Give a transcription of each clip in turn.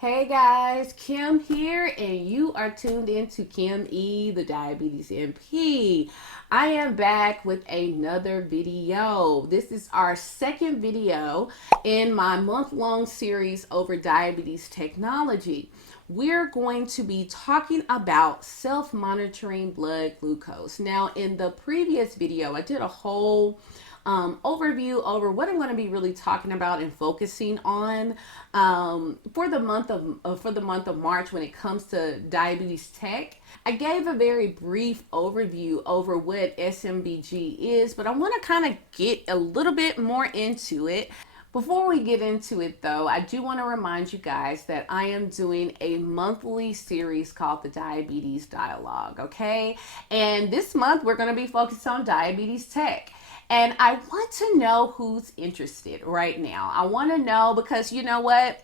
Hey guys, Kim here, and you are tuned in to Kim E, the Diabetes MP. I am back with another video. This is our second video in my month-long series over diabetes technology. We're going to be talking about self-monitoring blood glucose. Now, in the previous video, I did a whole overview over what I'm going to be really talking about and focusing on for the month of March when it comes to diabetes tech. I gave a very brief overview over what SMBG is, but I want to kind of get a little bit more into it. Before we get into it, though, I do want to remind you guys that I am doing a monthly series called the Diabetes Dialogue, okay? And this month we're going to be focused on diabetes tech. And I want to know who's interested right now. I want to know because you know what?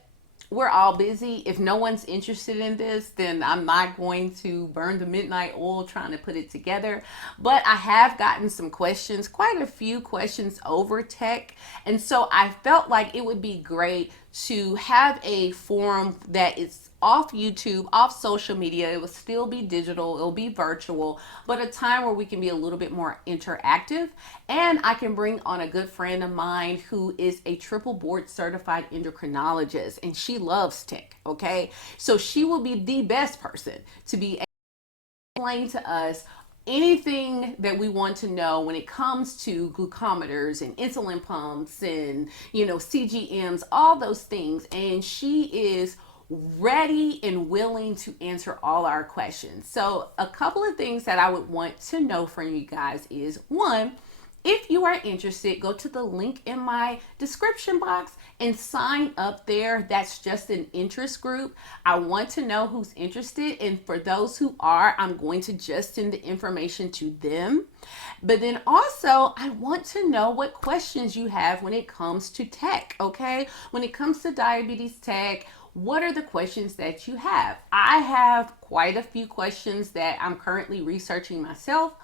We're all busy. If no one's interested in this, then I'm not going to burn the midnight oil trying to put it together. But I have gotten some questions, quite a few questions over tech. And so I felt like it would be great to have a forum that is off YouTube, off social media. It will still be digital, it'll be virtual, but a time where we can be a little bit more interactive. And I can bring on a good friend of mine who is a triple board certified endocrinologist, and she loves tech, okay? So she will be the best person to be explain to us anything that we want to know when it comes to glucometers and insulin pumps and CGMs, all those things. And she is ready and willing to answer all our questions. So a couple of things that I would want to know from you guys is, one, if you are interested, go to the link in my description box and sign up there. That's just an interest group. I want to know who's interested. And for those who are, I'm going to just send the information to them. But then also, I want to know what questions you have when it comes to tech, okay? When it comes to diabetes tech, what are the questions that you have? I have quite a few questions that I'm currently researching myself.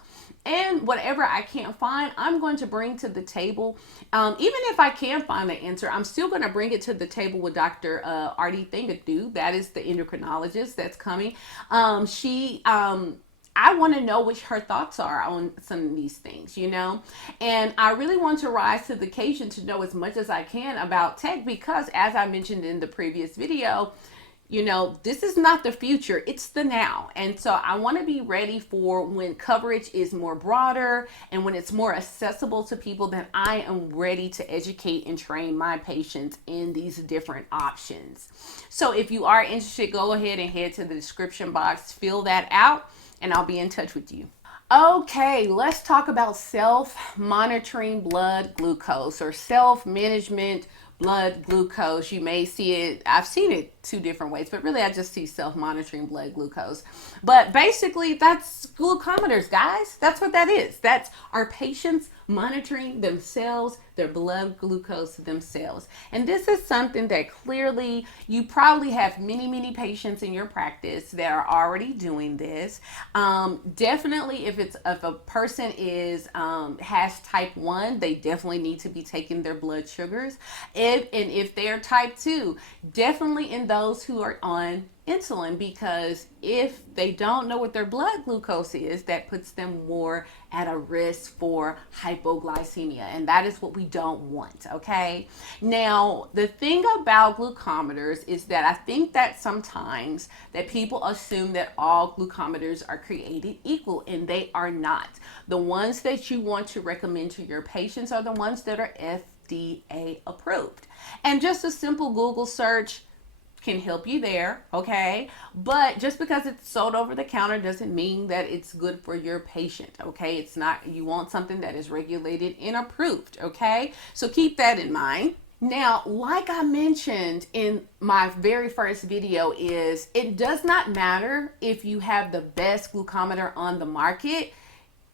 And whatever I can't find, I'm going to bring to the table. Even if I can find the answer, I'm still going to bring it to the table with Dr. Artie Thingadu. That is the endocrinologist that's coming. I want to know what her thoughts are on some of these things, and I really want to rise to the occasion to know as much as I can about tech because, as I mentioned in the previous video, this is not the future, it's the now. And so I want to be ready for when coverage is more broader and when it's more accessible to people, then I am ready to educate and train my patients in these different options. So if you are interested, go ahead and head to the description box, fill that out, and I'll be in touch with you. Okay, let's talk about self-monitoring blood glucose or self-management blood glucose. You may see it, I've seen it two different ways, but really I just see self-monitoring blood glucose. But basically that's glucometers, guys. That's what that is. That's our patients monitoring themselves, their blood glucose themselves. And this is something that clearly you probably have many patients in your practice that are already doing this. Definitely if a person has type 1, they definitely need to be taking their blood sugars. If they're type 2, definitely in those who are on insulin, because if they don't know what their blood glucose is, that puts them more at a risk for hypoglycemia, and that is what we don't want. Okay, now the thing about glucometers is that I think that sometimes that people assume that all glucometers are created equal, and they are not. The ones that you want to recommend to your patients are the ones that are FDA approved, and just a simple Google search can help you there, okay? But just because it's sold over the counter doesn't mean that it's good for your patient, okay? It's not, you want something that is regulated and approved, okay? So keep that in mind. Now, like I mentioned in my very first video, is it does not matter if you have the best glucometer on the market.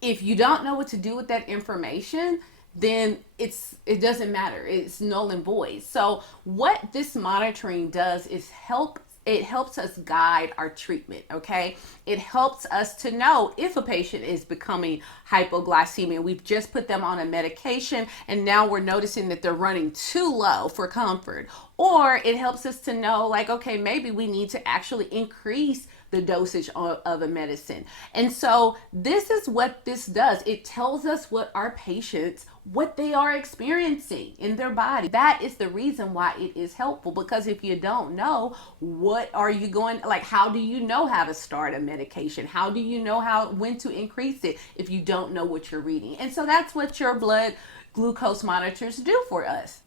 If you don't know what to do with that information, then it doesn't matter. It's null and void. So what this monitoring does is help helps us guide our treatment, okay? It helps us to know if a patient is becoming hypoglycemia. We've just put them on a medication and now we're noticing that they're running too low for comfort. Or it helps us to know, like, okay, maybe we need to actually increase the dosage of a medicine. And so this is what this does. It tells us what our patients, what they are experiencing in their body. That is the reason why it is helpful, because if you don't know, what are you going, like, how do you know how to start a medication? How do you know when to increase it if you don't know what you're reading? And so that's what your blood glucose monitors do for us.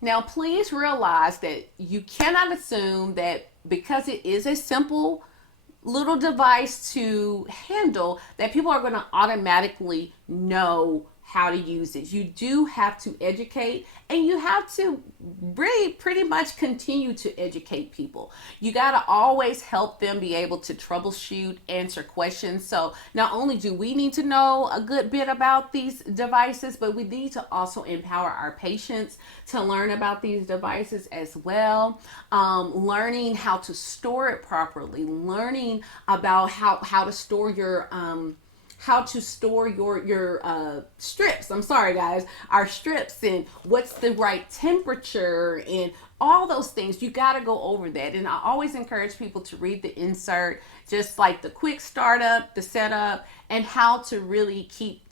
Now, please realize that you cannot assume that because it is a simple little device to handle, that people are going to automatically know how to use it. You do have to educate, and you have to really pretty much continue to educate people. You got to always help them be able to troubleshoot, answer questions. So not only do we need to know a good bit about these devices, but we need to also empower our patients to learn about these devices as well. Learning how to store it properly, learning about how to store your strips. I'm sorry, guys, our strips, and what's the right temperature and all those things. You got to go over that. And I always encourage people to read the insert, just like the quick startup, the setup, and how to really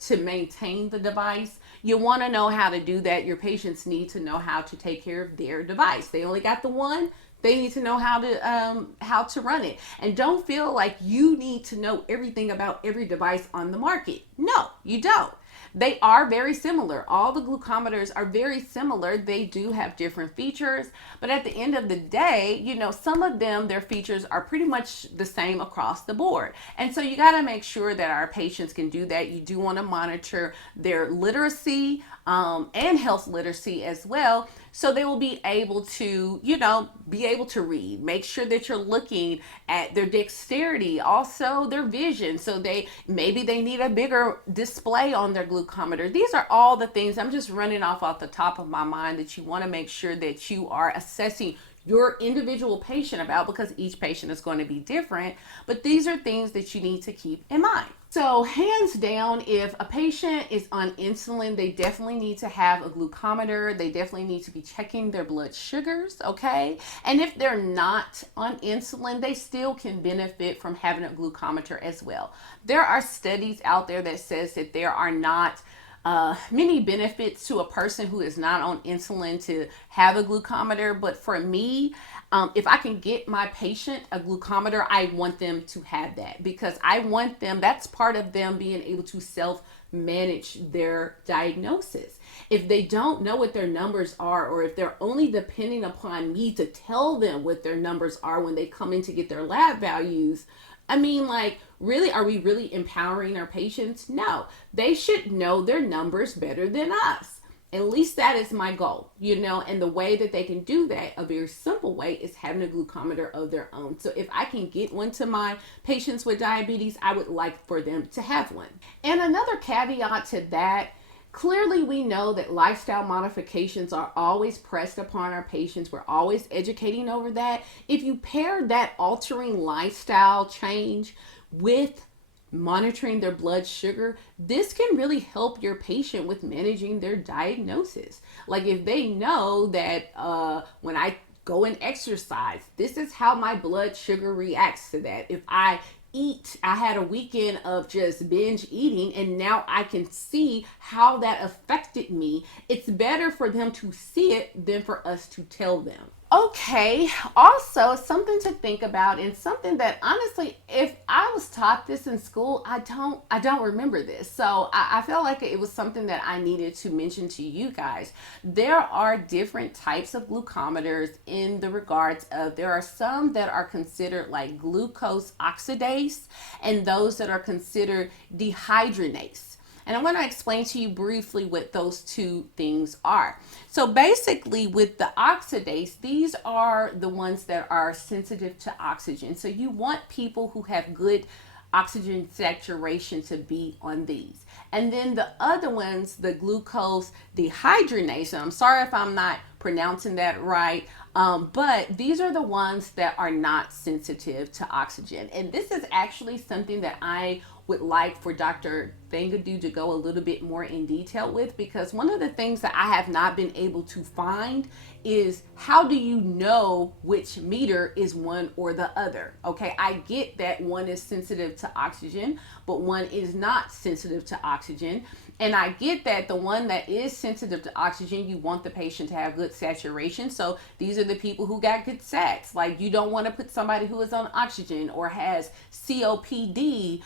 maintain the device. You want to know how to do that. Your patients need to know how to take care of their device. They only got the one. They need to know how to run it. And don't feel like you need to know everything about every device on the market. No, you don't. They are very similar. All the glucometers are very similar. They do have different features, but at the end of the day, some of them, their features are pretty much the same across the board. And so you got to make sure that our patients can do that. You do want to monitor their literacy and health literacy as well, so they will be able to, read. Make sure that you're looking at their dexterity, also their vision. So maybe they need a bigger display on their glucometer. These are all the things I'm just running off the top of my mind that you want to make sure that you are assessing your individual patient about, because each patient is going to be different. But these are things that you need to keep in mind. So hands down, if a patient is on insulin, they definitely need to have a glucometer. They definitely need to be checking their blood sugars, okay? And if they're not on insulin, they still can benefit from having a glucometer as well. There are studies out there that says that there are not many benefits to a person who is not on insulin to have a glucometer. But for me, if I can get my patient a glucometer, I want them to have that, because I want them, that's part of them being able to self-manage their diagnosis. If they don't know what their numbers are, or if they're only depending upon me to tell them what their numbers are when they come in to get their lab values, I mean, like, really, are we really empowering our patients? No, they should know their numbers better than us. At least that is my goal, and the way that they can do that, a very simple way, is having a glucometer of their own. So if I can get one to my patients with diabetes, I would like for them to have one. And another caveat to that, clearly we know that lifestyle modifications are always pressed upon our patients. We're always educating over that. If you pair that altering lifestyle change with monitoring their blood sugar, this can really help your patient with managing their diagnosis. Like, if they know that when I go and exercise, this is how my blood sugar reacts to that. If I had a weekend of just binge eating, and now I can see how that affected me. It's better for them to see it than for us to tell them. Okay, also something to think about, and something that honestly, if I was taught this in school, I don't remember this. So I felt like it was something that I needed to mention to you guys. There are different types of glucometers in the regards of, there are some that are considered like glucose oxidase, and those that are considered dehydrogenase. And I want to explain to you briefly what those two things are. So basically, with the oxidase, these are the ones that are sensitive to oxygen. So you want people who have good oxygen saturation to be on these. And then the other ones, the glucose dehydrogenase, and I'm sorry if I'm not pronouncing that right, But these are the ones that are not sensitive to oxygen. And this is actually something that I would like for Dr. Thangadu to go a little bit more in detail with, because one of the things that I have not been able to find is how do you know which meter is one or the other? Okay, I get that one is sensitive to oxygen, but one is not sensitive to oxygen. And I get that the one that is sensitive to oxygen, you want the patient to have good saturation. So these are the people who got good sats. Like, you don't want to put somebody who is on oxygen or has COPD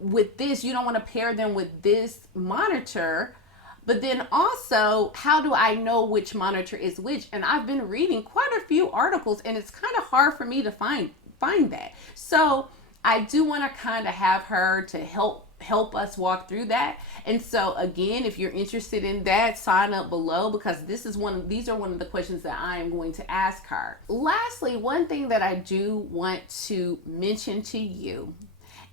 with this. You don't want to pair them with this monitor. But then also, how do I know which monitor is which? And I've been reading quite a few articles, and it's kind of hard for me to find that. So I do want to kind of have her to help us walk through that. And so again, if you're interested in that, sign up below, because these are one of the questions that I am going to ask her. Lastly, one thing that I do want to mention to you,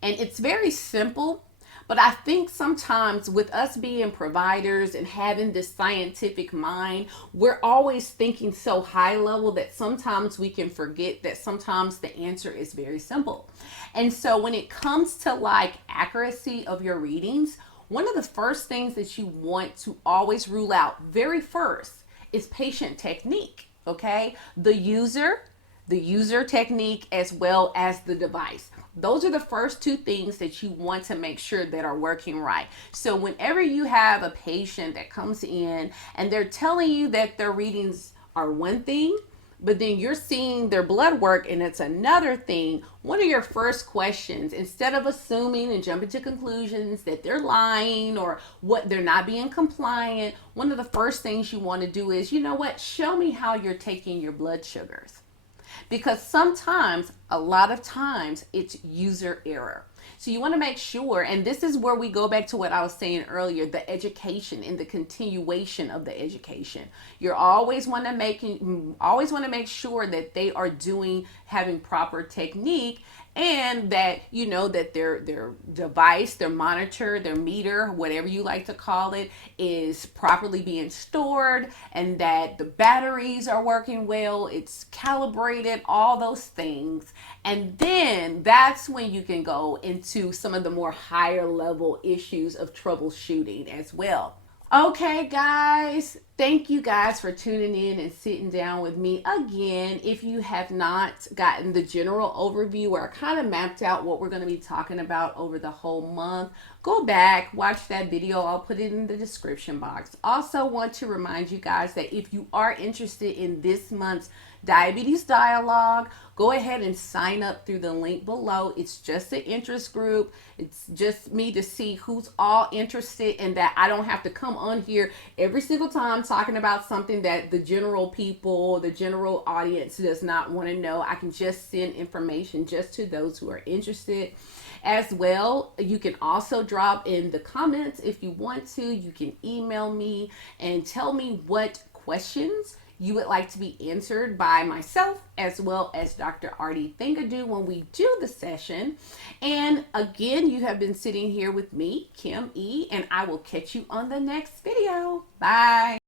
and it's very simple, but I think sometimes with us being providers and having this scientific mind, we're always thinking so high level that sometimes we can forget that sometimes the answer is very simple. And so when it comes to like accuracy of your readings, one of the first things that you want to always rule out very first is patient technique, okay? The user technique, as well as the device. Those are the first two things that you want to make sure that are working right. So whenever you have a patient that comes in and they're telling you that their readings are one thing, but then you're seeing their blood work and it's another thing, one of your first questions, instead of assuming and jumping to conclusions that they're lying or what they're not being compliant, one of the first things you want to do is, you know what, show me how you're taking your blood sugars. Because sometimes, a lot of times, it's user error. So you want to make sure, and this is where we go back to what I was saying earlier, the education and the continuation of the education. You always want to make sure that they are having proper technique, and that you know that their device, their monitor, their meter, whatever you like to call it, is properly being stored, and that the batteries are working well, it's calibrated, all those things. And then that's when you can go into some of the more higher level issues of troubleshooting as well. Okay, guys, thank you guys for tuning in and sitting down with me again. If you have not gotten the general overview or kind of mapped out what we're going to be talking about over the whole month, go back, watch that video. I'll put it in the description box. Also want to remind you guys that if you are interested in this month's Diabetes Dialogue, go ahead and sign up through the link below. It's just an interest group. It's just me to see who's all interested, and that I don't have to come on here every single time talking about something that the general people, the general audience does not want to know. I can just send information just to those who are interested. As well, you can also drop in the comments if you want to. You can email me and tell me what questions you would like to be answered by myself, as well as Dr. Artie Thangadu, when we do the session. And again, you have been sitting here with me, Kim E, and I will catch you on the next video. Bye.